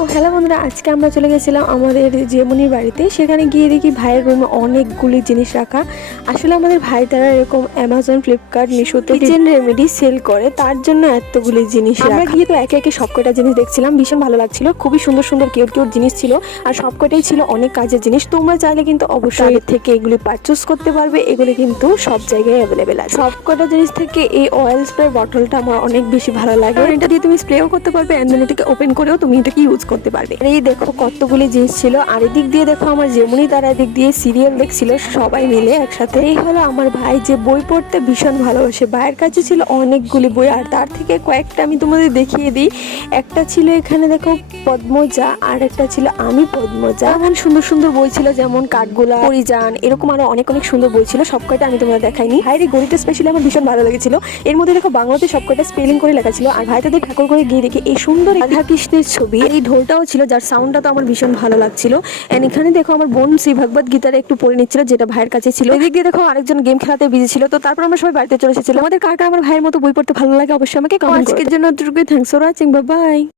ও hello বন্ধুরা, আজকে আমরা চলে গেছিলাম আমাদের জেমনির বাড়িতে। সেখানে গিয়ে দেখি ভাইয়ের রুমে অনেকগুলি জিনিস রাখা। আসলে আমাদের ভাই তারা এরকম অ্যামাজন, ফ্লিপকার্ট, মিশোতে কিচেন রেমেডি সেল করে, তার জন্য এতগুলি জিনিস আমরা গিয়ে তো একে একে সবকটা জিনিস দেখছিলাম। ভীষণ ভালো লাগছিল, খুবই সুন্দর সুন্দর কিউট কিউট জিনিস ছিল, আর সবকটাই ছিল অনেক কাজের জিনিস। তোমরা চাইলে কিন্তু অবশ্যই এর থেকে এগুলি পারচেস করতে পারবে। এগুলি কিন্তু সব জায়গায় অ্যাভেলেবেল আছে। সবকটা জিনিস থেকে এই অয়েল স্প্রে বটলটা আমার অনেক বেশি ভালো লাগে। এটা দিয়ে তুমি স্প্রেও করতে পারবে, এন্ড দেন এটাকে ওপেন করেও তুমি এটাকে ইউজ করতে পারবে। এই দেখো কতগুলি জিনিস ছিল। আর এদিক দিয়ে দেখো আমার যেমনি তারা এদিক দিয়ে সিরিয়াল দেখছিল সবাই মিলে একসাথে। এই হলো আমার ভাই, যে বই পড়তে ভীষণ ভালোবাসে। ভাইয়ের কাছে ছিল অনেকগুলি বই, আর তার থেকে কয়েকটা আমি তোমাদের দেখিয়ে দিই। একটা ছিল এখানে দেখো পদ্মজা, আর একটা ছিল আমি পদ্মজা। এমন সুন্দর সুন্দর বই ছিল, যেমন কাঠগোলা, পরিজান, এরকম আরো অনেক অনেক সুন্দর বই ছিল। সবকটা আমি তোমাদের দেখাইনি। ভাইয়ের এই গণিত স্পেশালি আমার ভীষণ ভালো লেগেছিল। এর মধ্যে দেখো বাংলাতে সবকটা স্পেলিং করে লেখা ছিল। আর ভাই তাদের ঠাকুর করে গিয়ে দেখে এই সুন্দর রাধা কৃষ্ণের ছবি। এই ঢোলটাও ছিল, যার সাউন্ডটা তো আমার ভীষণ ভালো লাগছিল। এন্ড এখানে দেখো আমার বোন শ্রী ভগবত গীতারে একটু পড়ে নিচ্ছিল, যেটা ভাইয়ের কাছে ছিল। এদিক দিয়ে দেখো আরেকজন গেম খেলাতে বিজি ছিল। তো তারপর আমরা সবাই বাড়িতে চলে এসেছিলাম। আমাদের কার কার আমার ভাইয়ের মতো বই পড়তে ভালো লাগে অবশ্যই আমাকে কমেন্ট করো। আজকের জন্য thanks for watching, bye bye.